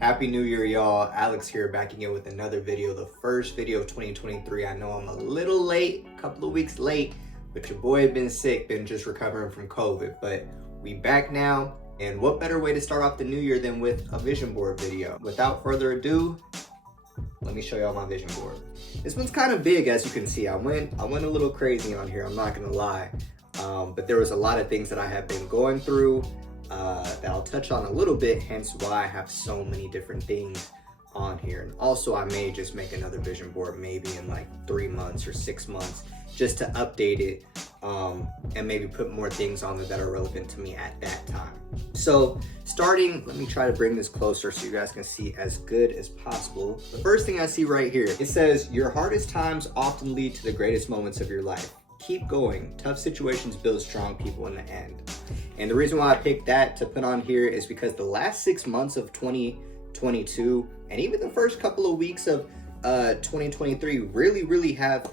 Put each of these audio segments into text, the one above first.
Happy New Year, y'all. Alex here, back again with another video, the first video of 2023. I know I'm a little late, a couple of weeks late, but your boy had been sick, been just recovering from COVID, but we back now. And what better way to start off the new year than with a vision board video? Without further ado, let me show y'all my vision board. This one's kind of big, as you can see. I went a little crazy on here, I'm not gonna lie. But there was a lot of things that I have been going through that I'll touch on a little bit, hence why I have so many different things on here. And also I may just make another vision board maybe in like 3 months or 6 months just to update it and maybe put more things on there that are relevant to me at that time. So starting, let me try to bring this closer so you guys can see as good as possible. The first thing I see right here, it says, your hardest times often lead to the greatest moments of your life. Keep going. Tough situations build strong people in the end. And the reason why I picked that to put on here is because the last 6 months of 2022 and even the first couple of weeks of 2023 really have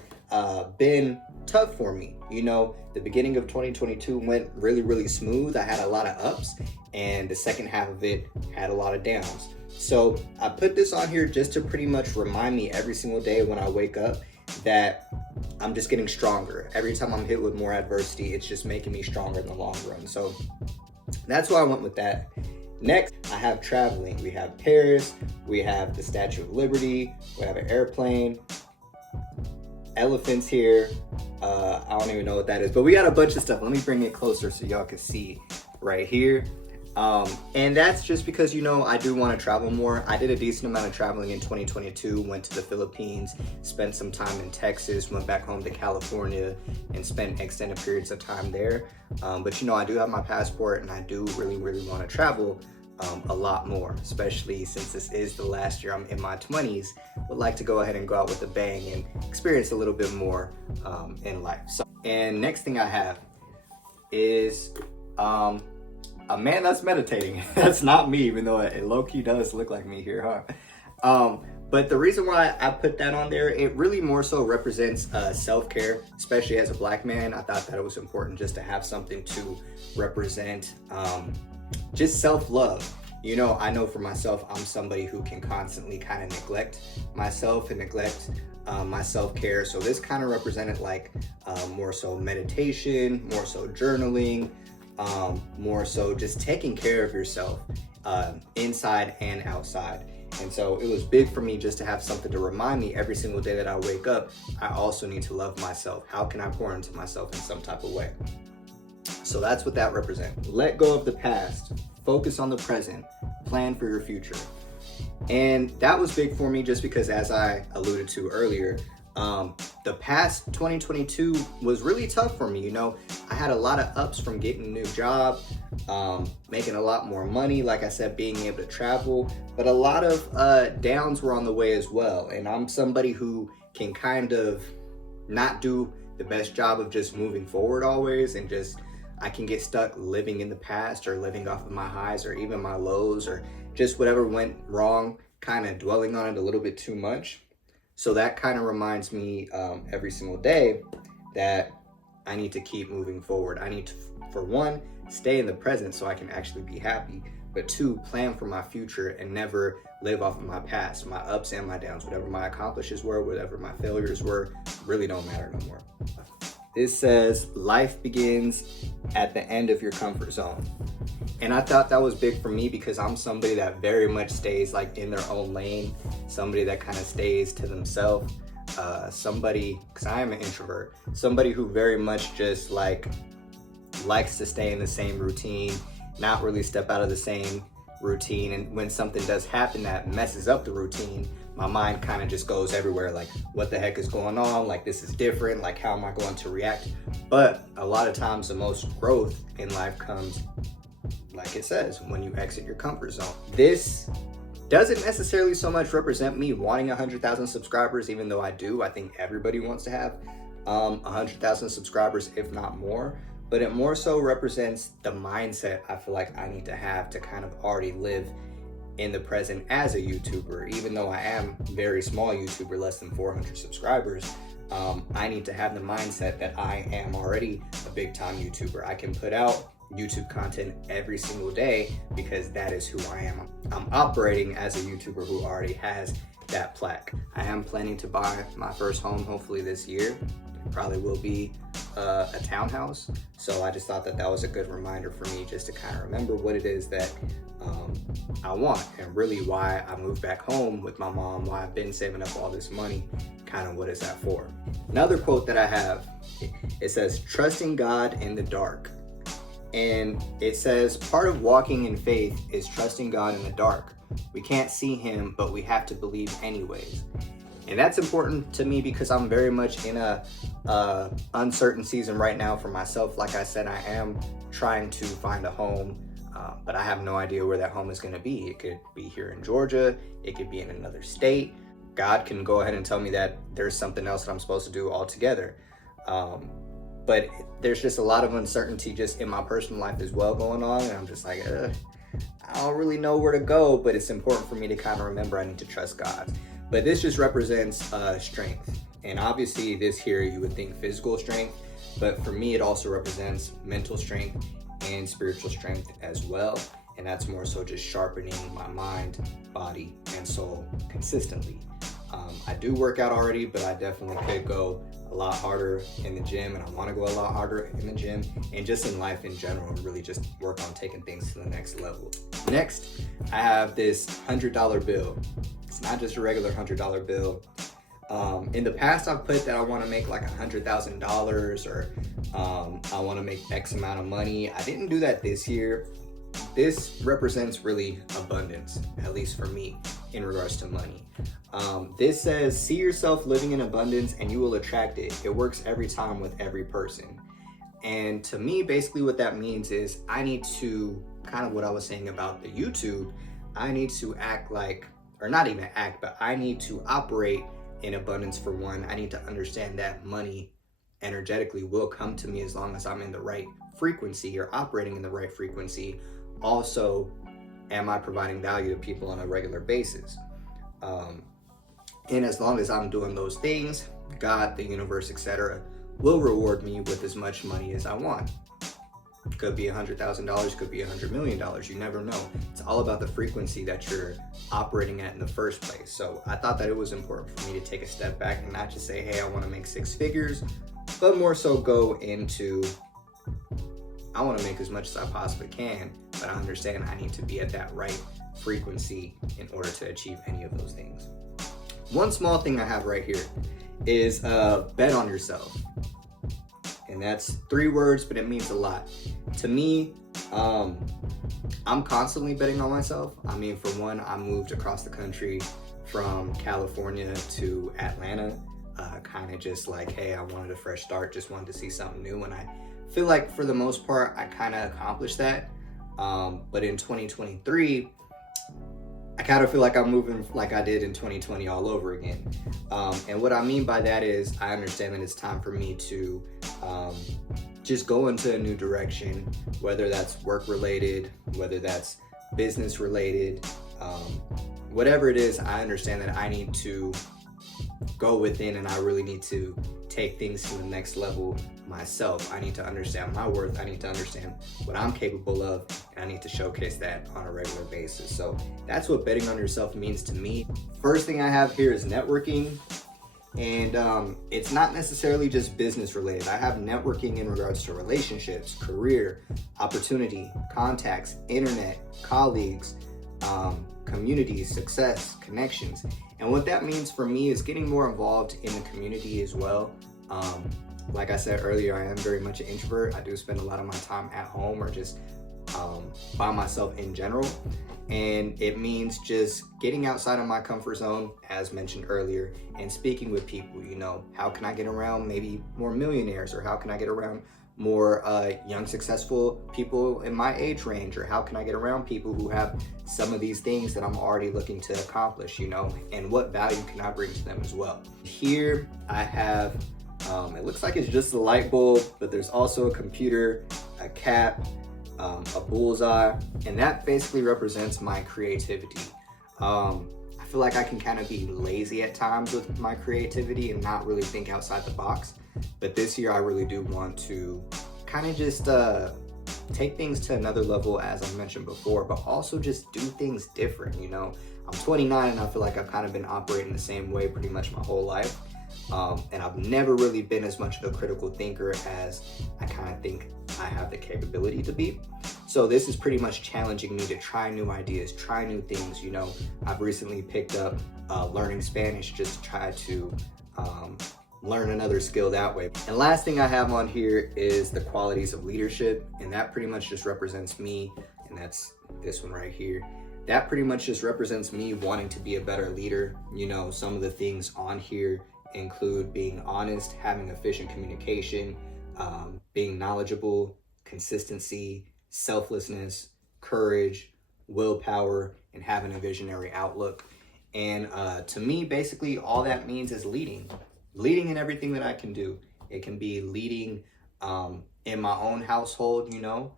been tough for me. You know, the beginning of 2022 went really smooth. I had a lot of ups, and the second half of it had a lot of downs. So I put this on here just to pretty much remind me every single day when I wake up that I'm just getting stronger. Every time I'm hit with more adversity, it's just making me stronger in the long run. So that's why I went with that. Next, I have traveling. We have Paris, we have the Statue of Liberty, we have an airplane, elephants here. I don't even know what that is, but we got a bunch of stuff. Let me bring it closer so y'all can see right here. And that's just because, you know, I do want to travel more. I did a decent amount of traveling in 2022, went to the Philippines, spent some time in Texas, went back home to California and spent extended periods of time there. But, you know, I do have my passport and I do really want to travel a lot more, especially since this is the last year I'm in my 20s. Would like to go ahead and go out with a bang and experience a little bit more in life. So, and next thing I have is a man that's meditating. That's not me, even though it low-key does look like me here, huh? But the reason why I put that on there, it really more so represents self-care, especially as a Black man. I thought that it was important just to have something to represent just self-love. You know, I know for myself, I'm somebody who can constantly kind of neglect myself and neglect my self-care. So this kind of represented like more so meditation, more so journaling, more so just taking care of yourself inside and outside. And so it was big for me just to have something to remind me every single day that I wake up, I also need to love myself. How can I pour into myself in some type of way? So that's what that represents. Let go of the past, focus on the present, plan for your future. And that was big for me just because, as I alluded to earlier, the past 2022 was really tough for me. You know, I had a lot of ups from getting a new job, making a lot more money, like I said, being able to travel, but a lot of downs were on the way as well. And I'm somebody who can kind of not do the best job of just moving forward always, and just I can get stuck living in the past or living off of my highs or even my lows or just whatever went wrong, kind of dwelling on it a little bit too much. So that kind of reminds me every single day that I need to keep moving forward. I need to, for one, stay in the present so I can actually be happy, but two, plan for my future and never live off of my past, my ups and my downs. Whatever my accomplishments were, whatever my failures were, really don't matter no more. This says, life begins at the end of your comfort zone. And I thought that was big for me because I'm somebody that very much stays like in their own lane, somebody that kind of stays to themselves, somebody, because I am an introvert, somebody who very much just like likes to stay in the same routine, not really step out of the same routine. And when something does happen that messes up the routine, my mind kind of just goes everywhere, like what the heck is going on, like this is different, like how am I going to react? But a lot of times the most growth in life comes, like it says, when you exit your comfort zone. This doesn't necessarily so much represent me wanting 100,000 subscribers, even though I do. I think everybody wants to have 100,000 subscribers, if not more. But it more so represents the mindset I feel like I need to have to kind of already live in the present as a YouTuber. Even though I am a very small YouTuber, less than 400 subscribers, I need to have the mindset that I am already a big time YouTuber. I can put out YouTube content every single day because that is who I am. I'm operating as a YouTuber who already has that plaque. I am planning to buy my first home hopefully this year. It probably will be a townhouse. So I just thought that that was a good reminder for me just to kind of remember what it is that I want, and really why I moved back home with my mom, why I've been saving up all this money, kind of what is that for. Another quote that I have, it says, "Trusting God in the dark." And it says, part of walking in faith is trusting God in the dark. We can't see him, but we have to believe anyways. And that's important to me because I'm very much in a uncertain season right now for myself. Like I said, I am trying to find a home, but I have no idea where that home is going to be. It could be here in Georgia. It could be in another state. God can go ahead and tell me that there's something else that I'm supposed to do altogether. But there's just a lot of uncertainty just in my personal life as well going on. And I'm just like, I don't really know where to go, but it's important for me to kind of remember I need to trust God. But this just represents strength. And obviously this here, you would think physical strength, but for me, it also represents mental strength and spiritual strength as well. And that's more so just sharpening my mind, body, and soul consistently. I do work out already, but I definitely could go a lot harder in the gym, and I want to go a lot harder in the gym and just in life in general, and really just work on taking things to the next level. Next, I have this $100 bill. It's not just a regular $100 bill. In the past, I've put that I want to make like $100,000 or I want to make X amount of money. I didn't do that this year. This represents really abundance, at least for me, in regards to money. This says, see yourself living in abundance and you will attract it. It works every time with every person. And to me, basically what that means is I need to, kind of what I was saying about the YouTube, I need to act like, or not even act, but I need to operate in abundance for one. I need to understand that money energetically will come to me as long as I'm in the right frequency or operating in the right frequency. Also, am I providing value to people on a regular basis? And as long as I'm doing those things, God, the universe, etc., will reward me with as much money as I want. Could be $100,000, could be $100 million. You never know. It's all about the frequency that you're operating at in the first place. So I thought that it was important for me to take a step back and not just say, hey, I want to make 6 figures, but more so go into, I want to make as much as I possibly can, but I understand I need to be at that right frequency in order to achieve any of those things. One small thing I have right here is bet on yourself. And that's 3 words, but it means a lot. To me, I'm constantly betting on myself. I mean, for one, I moved across the country from California to Atlanta, kind of just like, hey, I wanted a fresh start, just wanted to see something new. And I feel like for the most part, I kind of accomplished that. But in 2023, I kind of feel like I'm moving like I did in 2020 all over again. And what I mean by that is I understand that it's time for me to just go into a new direction, whether that's work related, whether that's business related, whatever it is. I understand that I need to go within and I really need to take things to the next level myself. I need to understand my worth. I need to understand what I'm capable of, and I need to showcase that on a regular basis. So that's what betting on yourself means to me. First thing I have here is networking. And it's not necessarily just business related. I have networking in regards to relationships, career, opportunity, contacts, internet, colleagues, communities, success, connections. And what that means for me is getting more involved in the community as well. Like I said earlier, I am very much an introvert. I do spend a lot of my time at home or just by myself in general. And it means just getting outside of my comfort zone, as mentioned earlier, and speaking with people. You know, how can I get around maybe more millionaires, or how can I get around more young, successful people in my age range, or how can I get around people who have some of these things that I'm already looking to accomplish, you know, and what value can I bring to them as well. Here I have, it looks like it's just a light bulb, but there's also a computer, a cap, a bullseye, and that basically represents my creativity. I feel like I can kind of be lazy at times with my creativity and not really think outside the box. But this year I really do want to kind of just take things to another level, as I mentioned before, but also just do things different. You know, I'm 29 and I feel like I've kind of been operating the same way pretty much my whole life. And I've never really been as much of a critical thinker as I kind of think I have the capability to be. So this is pretty much challenging me to try new ideas, try new things. You know, I've recently picked up learning Spanish just to try to learn another skill that way. And last thing I have on here is the qualities of leadership. And that pretty much just represents me. And that's this one right here. That pretty much just represents me wanting to be a better leader. You know, some of the things on here include being honest, having efficient communication, being knowledgeable, consistency, selflessness, courage, willpower, and having a visionary outlook. And to me, basically, all that means is leading in everything that I can do. It can be leading in my own household, you know.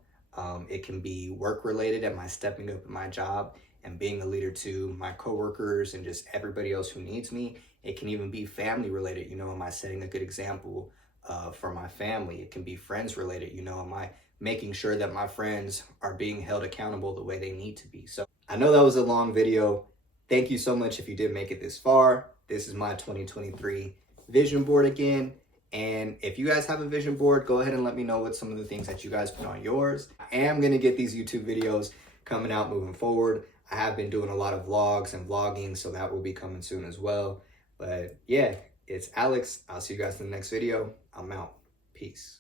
It can be work related, at my stepping up in my job and being a leader to my coworkers and just everybody else who needs me. It can even be family related, you know, am I setting a good example for my family? It can be friends related, you know, am I making sure that my friends are being held accountable the way they need to be? So I know that was a long video. Thank you so much if you did make it this far. This is my 2023 vision board again. And if you guys have a vision board, go ahead and let me know what some of the things that you guys put on yours. I am going to get these YouTube videos coming out moving forward. I have been doing a lot of vlogs and vlogging, so that will be coming soon as well. But yeah, it's Alex. I'll see you guys in the next video. I'm out. Peace.